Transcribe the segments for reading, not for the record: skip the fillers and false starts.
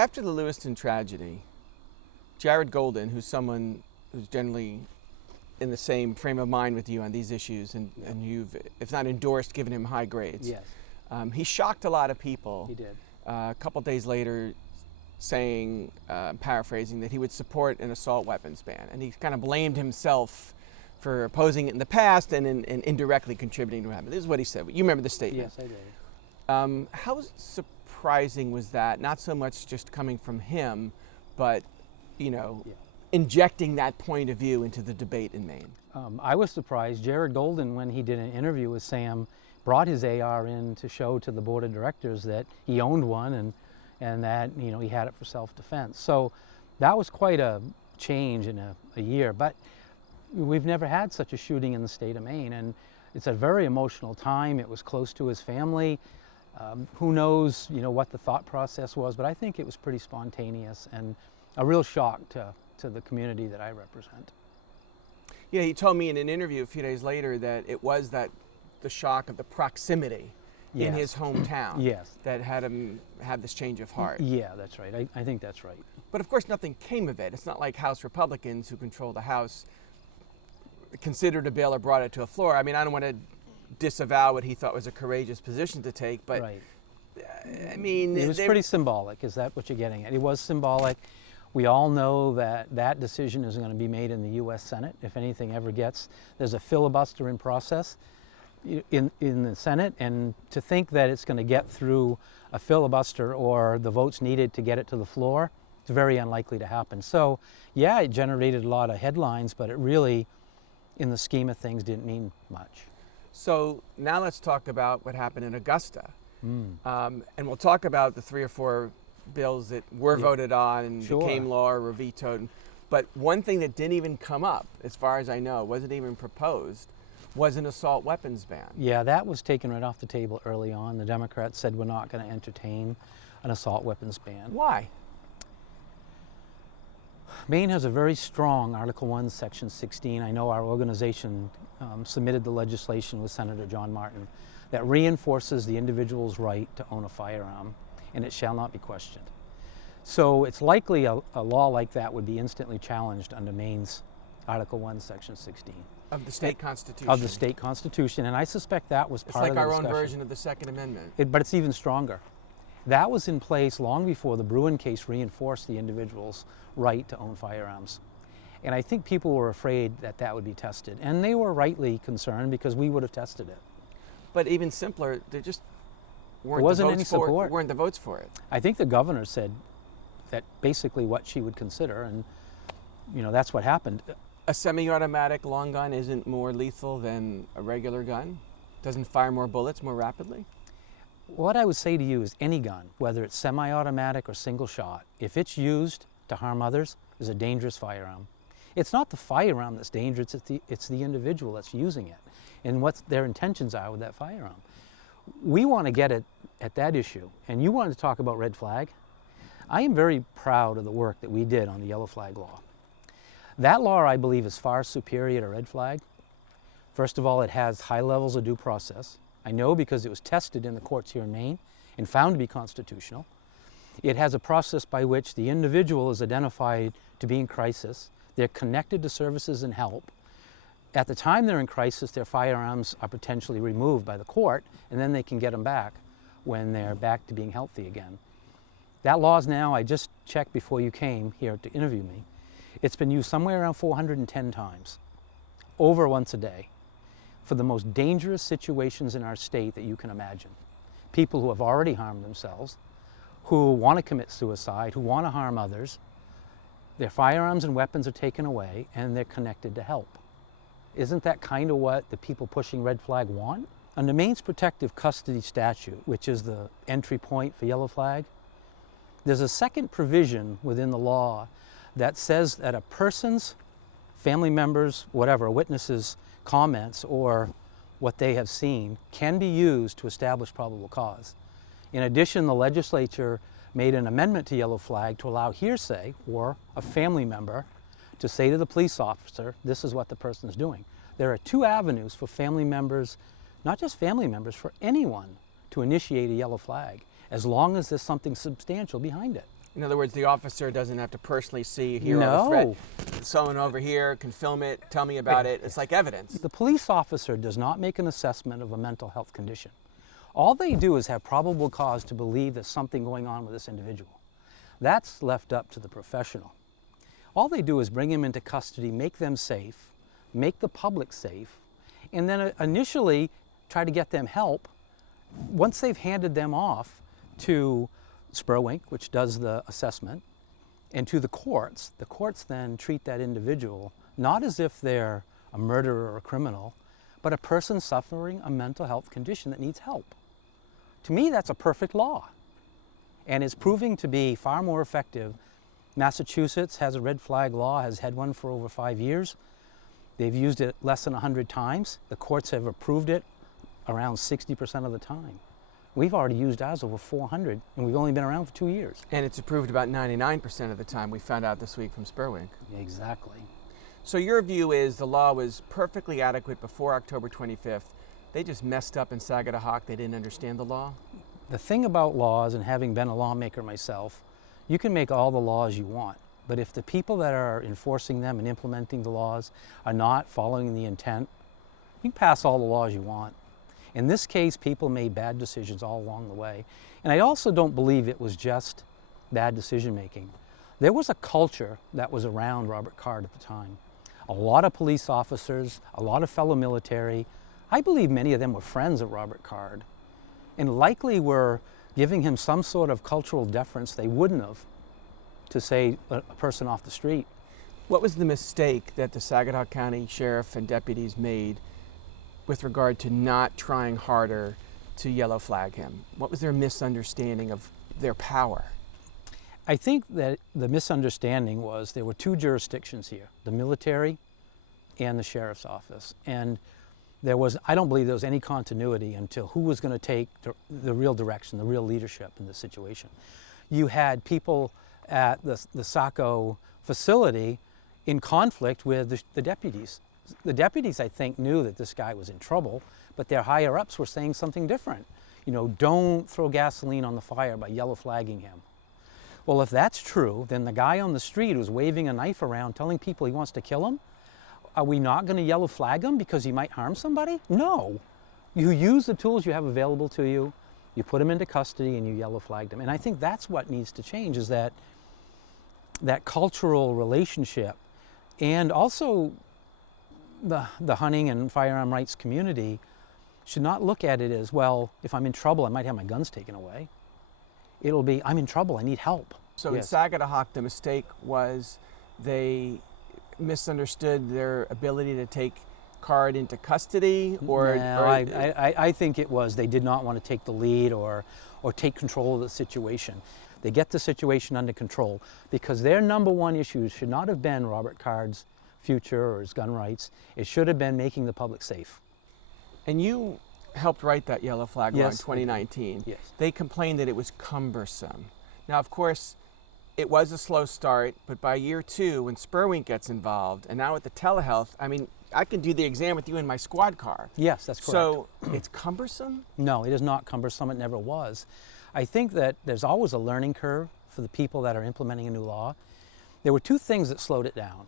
After the Lewiston tragedy, Jared Golden, who's someone who's generally in the same frame of mind with you on these issues, and you've, if not endorsed, given him high grades. Yes. He shocked a lot of people. He did. A couple days later, saying, paraphrasing, that he would support an assault weapons ban. And he kind of blamed himself for opposing it in the past and indirectly contributing to it. This is what he said. You remember the statement? Yes, I did. How surprising was that? Not so much just coming from him, but, you know, injecting that point of view into the debate in Maine. I was surprised. Jared Golden, when he did an interview with Sam, brought his AR in to show to the board of directors that he owned one and that, you know, he had it for self-defense. So that was quite a change in a year. But we've never had such a shooting in the state of Maine, and it's a very emotional time. It was close to his family. Who knows, you know, what the thought process was, but I think it was pretty spontaneous and a real shock to the community that I represent. Yeah, he told me in an interview a few days later that it was the shock of the proximity in his hometown that had him have this change of heart. Yeah, that's right. I think that's right. But of course nothing came of it. It's not like House Republicans who control the House considered a bill or brought it to a floor. I mean, I don't want to disavow what he thought was a courageous position to take, but I mean... It was pretty symbolic. Is that what you're getting at? It was symbolic. We all know that that decision is going to be made in the U.S. Senate. If anything ever gets, there's a filibuster in process in the Senate, and to think that it's going to get through a filibuster or the votes needed to get it to the floor, it's very unlikely to happen. So, yeah, it generated a lot of headlines, but it really, in the scheme of things, didn't mean much. So now let's talk about what happened in Augusta. And we'll talk about the 3 or 4 bills that were voted on and became law or were vetoed. But one thing that didn't even come up, as far as I know, wasn't even proposed, was an assault weapons ban. Yeah, that was taken right off the table early on. The Democrats said we're not going to entertain an assault weapons ban. Why? Maine has a very strong Article 1, Section 16. I know our organization submitted the legislation with Senator John Martin that reinforces the individual's right to own a firearm, and it shall not be questioned. So it's likely a law like that would be instantly challenged under Maine's Article 1, Section 16. Of the state constitution. Of the state constitution, and I suspect that was part of the discussion. It's like our own version of the Second Amendment. But it's even stronger. That was in place long before the Bruin case reinforced the individual's right to own firearms. And I think people were afraid that that would be tested. And they were rightly concerned because we would have tested it. But even simpler, there just weren't the votes for it. I think the governor said that basically what she would consider, and you know, that's what happened. A semi-automatic long gun isn't more lethal than a regular gun? Doesn't fire more bullets more rapidly? What I would say to you is any gun, whether it's semi-automatic or single shot, if it's used to harm others, is a dangerous firearm. It's not the firearm that's dangerous, it's the individual that's using it and what their intentions are with that firearm. We want to get at that issue, and you wanted to talk about red flag. I am very proud of the work that we did on the yellow flag law. That law, I believe, is far superior to red flag. First of all, it has high levels of due process. I know because it was tested in the courts here in Maine and found to be constitutional. It has a process by which the individual is identified to be in crisis. They're connected to services and help. At the time they're in crisis, their firearms are potentially removed by the court, and then they can get them back when they're back to being healthy again. That law is now, I just checked before you came here to interview me, it's been used somewhere around 410 times, over once a day, for the most dangerous situations in our state that you can imagine. People who have already harmed themselves, who want to commit suicide, who want to harm others, their firearms and weapons are taken away and they're connected to help. Isn't that kind of what the people pushing red flag want? Under Maine's protective custody statute, which is the entry point for yellow flag, there's a second provision within the law that says that a person's family members, whatever, witnesses' comments or what they have seen can be used to establish probable cause. In addition, the legislature made an amendment to yellow flag to allow hearsay or a family member to say to the police officer, this is what the person is doing. There are 2 avenues for family members, not just family members, for anyone to initiate a yellow flag, as long as there's something substantial behind it. In other words, the officer doesn't have to personally see, hear all the threat. Someone over here can film it, tell me about it. It's like evidence. The police officer does not make an assessment of a mental health condition. All they do is have probable cause to believe there's something going on with this individual. That's left up to the professional. All they do is bring him into custody, make them safe, make the public safe, and then initially try to get them help. Once they've handed them off to Spurwink, which does the assessment, and to the courts then treat that individual not as if they're a murderer or a criminal, but a person suffering a mental health condition that needs help. To me, that's a perfect law, and it's proving to be far more effective. Massachusetts has a red flag law, has had one for over 5 years. They've used it less than 100 times. The courts have approved it around 60% of the time. We've already used ours over 400, and we've only been around for 2 years. And it's approved about 99% of the time, we found out this week from Spurwink. Exactly. So your view is the law was perfectly adequate before October 25th. They just messed up in Sagadahoc. They didn't understand the law? The thing about laws, and having been a lawmaker myself, you can make all the laws you want, but if the people that are enforcing them and implementing the laws are not following the intent, you can pass all the laws you want. In this case, people made bad decisions all along the way. And I also don't believe it was just bad decision making. There was a culture that was around Robert Card at the time. A lot of police officers, a lot of fellow military, I believe many of them were friends of Robert Card, and likely were giving him some sort of cultural deference they wouldn't have to, say, a person off the street. What was the mistake that the Sagadahoc County Sheriff and deputies made with regard to not trying harder to yellow flag him? What was their misunderstanding of their power? I think that the misunderstanding was there were two jurisdictions here, the military and the sheriff's office. And I don't believe there was any continuity until who was going to take the real direction, the real leadership in this situation. You had people at the Saco facility in conflict with the deputies. The deputies, I think, knew that this guy was in trouble, but their higher-ups were saying something different. You know, don't throw gasoline on the fire by yellow flagging him. Well, if that's true, then the guy on the street who's waving a knife around telling people he wants to kill them, are we not going to yellow flag him because he might harm somebody? No. You use the tools you have available to you, you put him into custody, and you yellow flag him. And I think that's what needs to change, is that cultural relationship. And also the hunting and firearm rights community should not look at it as, well, if I'm in trouble, I might have my guns taken away. It'll be, I'm in trouble, I need help. So yes. In Sagadahoc, the mistake was they misunderstood their ability to take Card into custody, or? No, I think it was they did not want to take the lead or take control of the situation. They get the situation under control because their number one issue should not have been Robert Card's future or his gun rights. It should have been making the public safe. And you helped write that yellow flag law in 2019. Yes. They complained that it was cumbersome. Now, of course, it was a slow start, but by year 2, when Spurwink gets involved, and now with the telehealth, I mean, I can do the exam with you in my squad car. Yes, that's correct. So it's cumbersome? No, it is not cumbersome. It never was. I think that there's always a learning curve for the people that are implementing a new law. There were two things that slowed it down.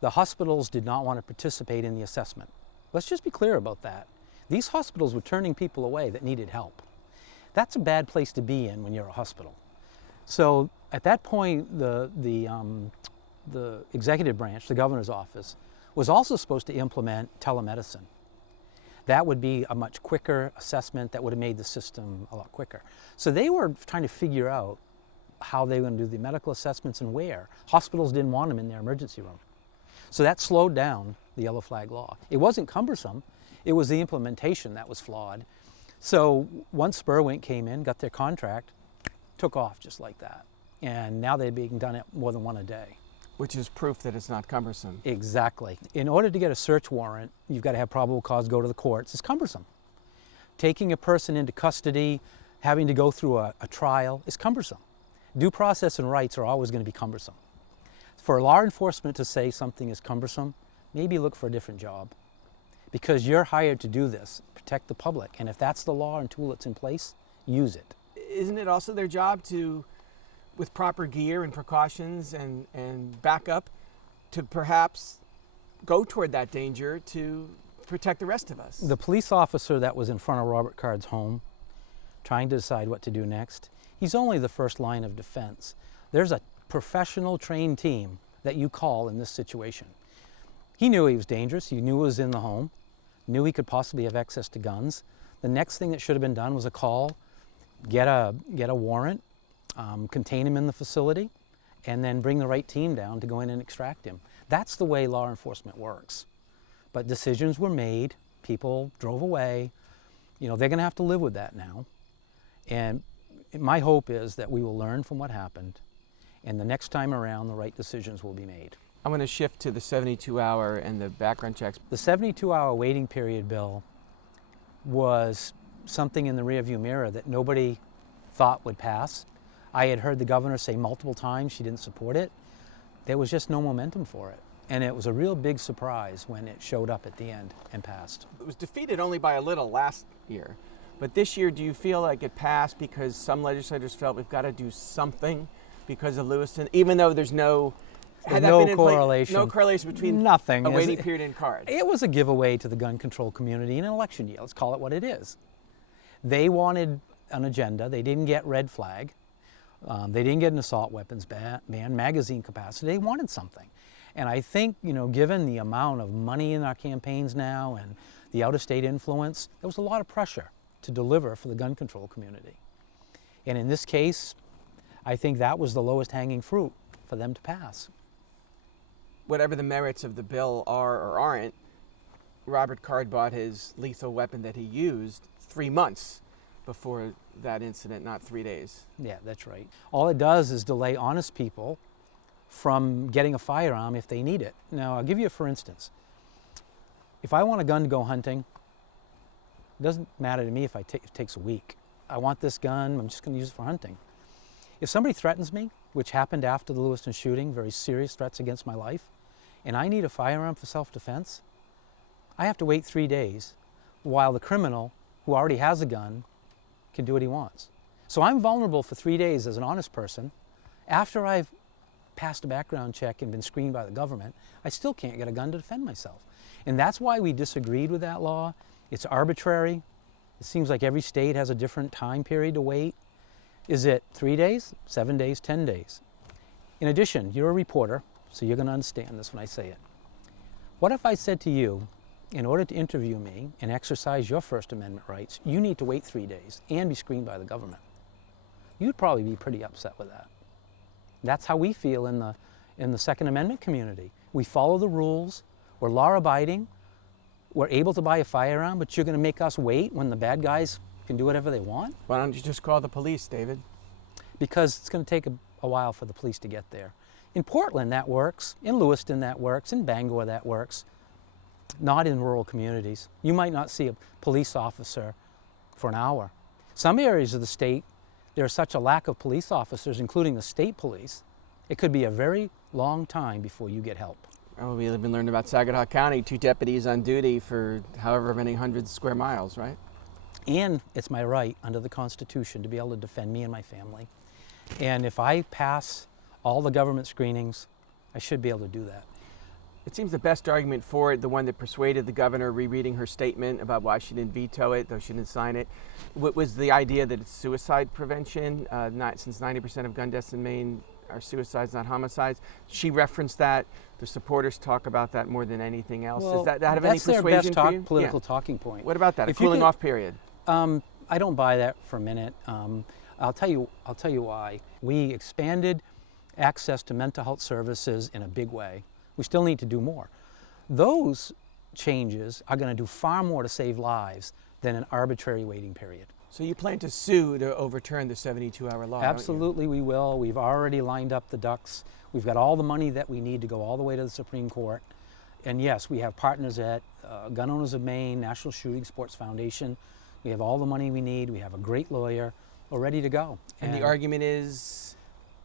The hospitals did not want to participate in the assessment. Let's just be clear about that. These hospitals were turning people away that needed help. That's a bad place to be in when you're a hospital. So at that point, the executive branch, the governor's office, was also supposed to implement telemedicine. That would be a much quicker assessment that would have made the system a lot quicker. So they were trying to figure out how they were going to do the medical assessments and where. Hospitals didn't want them in their emergency room. So that slowed down the yellow flag law. It wasn't cumbersome, it was the implementation that was flawed. So once Spurwink came in, got their contract, took off just like that. And now they're being done at more than one a day. Which is proof that it's not cumbersome. Exactly. In order to get a search warrant, you've got to have probable cause, go to the courts. It's cumbersome. Taking a person into custody, having to go through a trial is cumbersome. Due process and rights are always going to be cumbersome. For law enforcement to say something is cumbersome, maybe look for a different job. Because you're hired to do this, protect the public. And if that's the law and tool that's in place, use it. Isn't it also their job to, with proper gear and precautions and backup to perhaps go toward that danger to protect the rest of us. The police officer that was in front of Robert Card's home trying to decide what to do next, he's only the first line of defense. There's a professional trained team that you call in this situation. He knew he was dangerous, he knew he was in the home, knew he could possibly have access to guns. The next thing that should have been done was a call, get a warrant, contain him in the facility, and then bring the right team down to go in and extract him. That's the way law enforcement works. But decisions were made, people drove away. You know, they're going to have to live with that now. And my hope is that we will learn from what happened, and the next time around, the right decisions will be made. I'm going to shift to the 72-hour and the background checks. The 72-hour waiting period, Bill, was something in the rearview mirror that nobody thought would pass. I had heard the governor say multiple times she didn't support it. There was just no momentum for it. And it was a real big surprise when it showed up at the end and passed. It was defeated only by a little last year. But this year, do you feel like it passed because some legislators felt we've got to do something because of Lewiston, even though there's no correlation. No correlation between nothing. A waiting period and cards. It was a giveaway to the gun control community in an election year. Let's call it what it is. They wanted an agenda. They didn't get red flag. They didn't get an assault weapons ban, magazine capacity. They wanted something. And I think, you know, given the amount of money in our campaigns now and the out-of-state influence, there was a lot of pressure to deliver for the gun control community. And in this case, I think that was the lowest hanging fruit for them to pass. Whatever the merits of the bill are or aren't, Robert Card bought his lethal weapon that he used 3 months before that incident, not 3 days. Yeah, that's right. All it does is delay honest people from getting a firearm if they need it. Now, I'll give you a for instance. If I want a gun to go hunting, it doesn't matter to me if it takes a week. I want this gun, I'm just going to use it for hunting. If somebody threatens me, which happened after the Lewiston shooting, very serious threats against my life, and I need a firearm for self-defense, I have to wait 3 days while the criminal who already has a gun can do what he wants. So I'm vulnerable for 3 days as an honest person. After I've passed a background check and been screened by the government, I still can't get a gun to defend myself. And that's why we disagreed with that law. It's arbitrary. It seems like every state has a different time period to wait. Is it 3 days, 7 days, 10 days? In addition, you're a reporter, so you're going to understand this when I say it. What if I said to you, in order to interview me and exercise your First Amendment rights, you need to wait 3 days and be screened by the government? You'd probably be pretty upset with that. That's how we feel in the Second Amendment community. We follow the rules, we're law-abiding, we're able to buy a firearm, but you're going to make us wait when the bad guys can do whatever they want? Why don't you just call the police, David? Because it's going to take a while for the police to get there. In Portland, that works. In Lewiston, that works. In Bangor, that works. Not in rural communities. You might not see a police officer for an hour. Some areas of the state, there's such a lack of police officers, including the state police, it could be a very long time before you get help. Oh, we even learned about Saginaw County, 2 deputies on duty for however many hundreds square miles, right? And it's my right under the Constitution to be able to defend me and my family. And if I pass all the government screenings, I should be able to do that. It seems the best argument for it, the one that persuaded the governor rereading her statement about why she didn't veto it, though she didn't sign it, was the idea that it's suicide prevention. Since 90% of gun deaths in Maine are suicides, not homicides. She referenced that. The supporters talk about that more than anything else. Well, Does that have any persuasion that's their best for you? political talking point. What about that? A cooling off period? I don't buy that for a minute. I'll tell you why. We expanded access to mental health services in a big way. We still need to do more. Those changes are going to do far more to save lives than an arbitrary waiting period. So you plan to sue to overturn the 72-hour law? Absolutely, we will. We've already lined up the ducks. We've got all the money that we need to go all the way to the Supreme Court. And yes, we have partners at Gun Owners of Maine, National Shooting Sports Foundation. We have all the money we need. We have a great lawyer. We're ready to go. And the argument is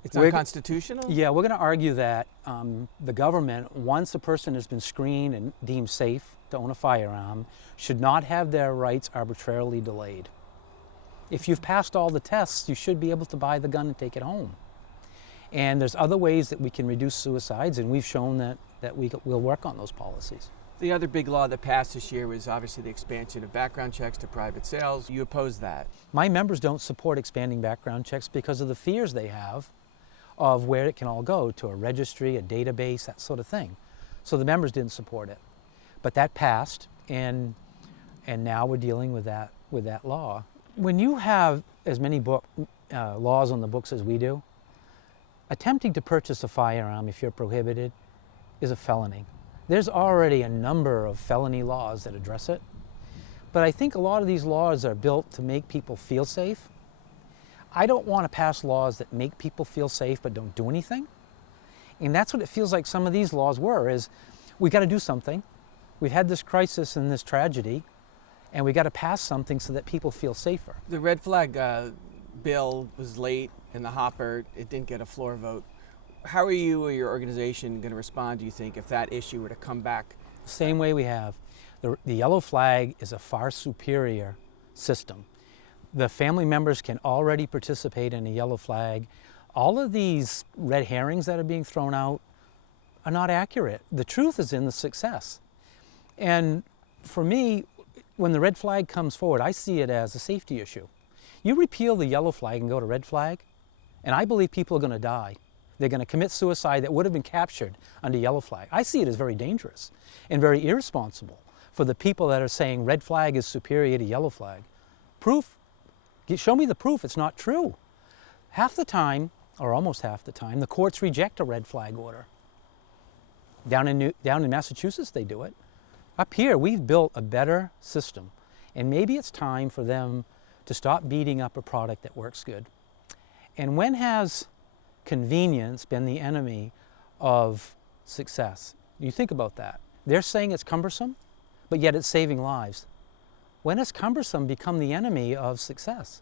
it's unconstitutional? Yeah, we're going to argue that the government, once a person has been screened and deemed safe to own a firearm, should not have their rights arbitrarily delayed. If you've passed all the tests, you should be able to buy the gun and take it home. And there's other ways that we can reduce suicides, and we've shown that we'll work on those policies. The other big law that passed this year was obviously the expansion of background checks to private sales. You oppose that? My members don't support expanding background checks because of the fears they have of where it can all go, to a registry, a database, that sort of thing. So the members didn't support it. But that passed, and now we're dealing with that law. When you have as many laws on the books as we do, attempting to purchase a firearm if you're prohibited is a felony. There's already a number of felony laws that address it, but I think a lot of these laws are built to make people feel safe. I don't want to pass laws that make people feel safe but don't do anything. And that's what it feels like some of these laws were, is we got to do something. We've had this crisis and this tragedy, and we got to pass something so that people feel safer. The red flag bill was late in the hopper. It didn't get a floor vote. How are you or your organization going to respond, do you think, if that issue were to come back? Same way we have. The yellow flag is a far superior system. The family members can already participate in a yellow flag. All of these red herrings that are being thrown out are not accurate. The truth is in the success. And for me, when the red flag comes forward, I see it as a safety issue. You repeal the yellow flag and go to red flag, and I believe people are going to die. They're going to commit suicide that would have been captured under yellow flag. I see it as very dangerous and very irresponsible for the people that are saying red flag is superior to yellow flag. Proof, show me the proof it's not true. Half the time, or almost half the time, the courts reject a red flag order. Down in Massachusetts, they do it. Up here, we've built a better system, and maybe it's time for them to stop beating up a product that works good. And when has convenience been the enemy of success? You think about that. They're saying it's cumbersome, but yet it's saving lives. When has cumbersome become the enemy of success?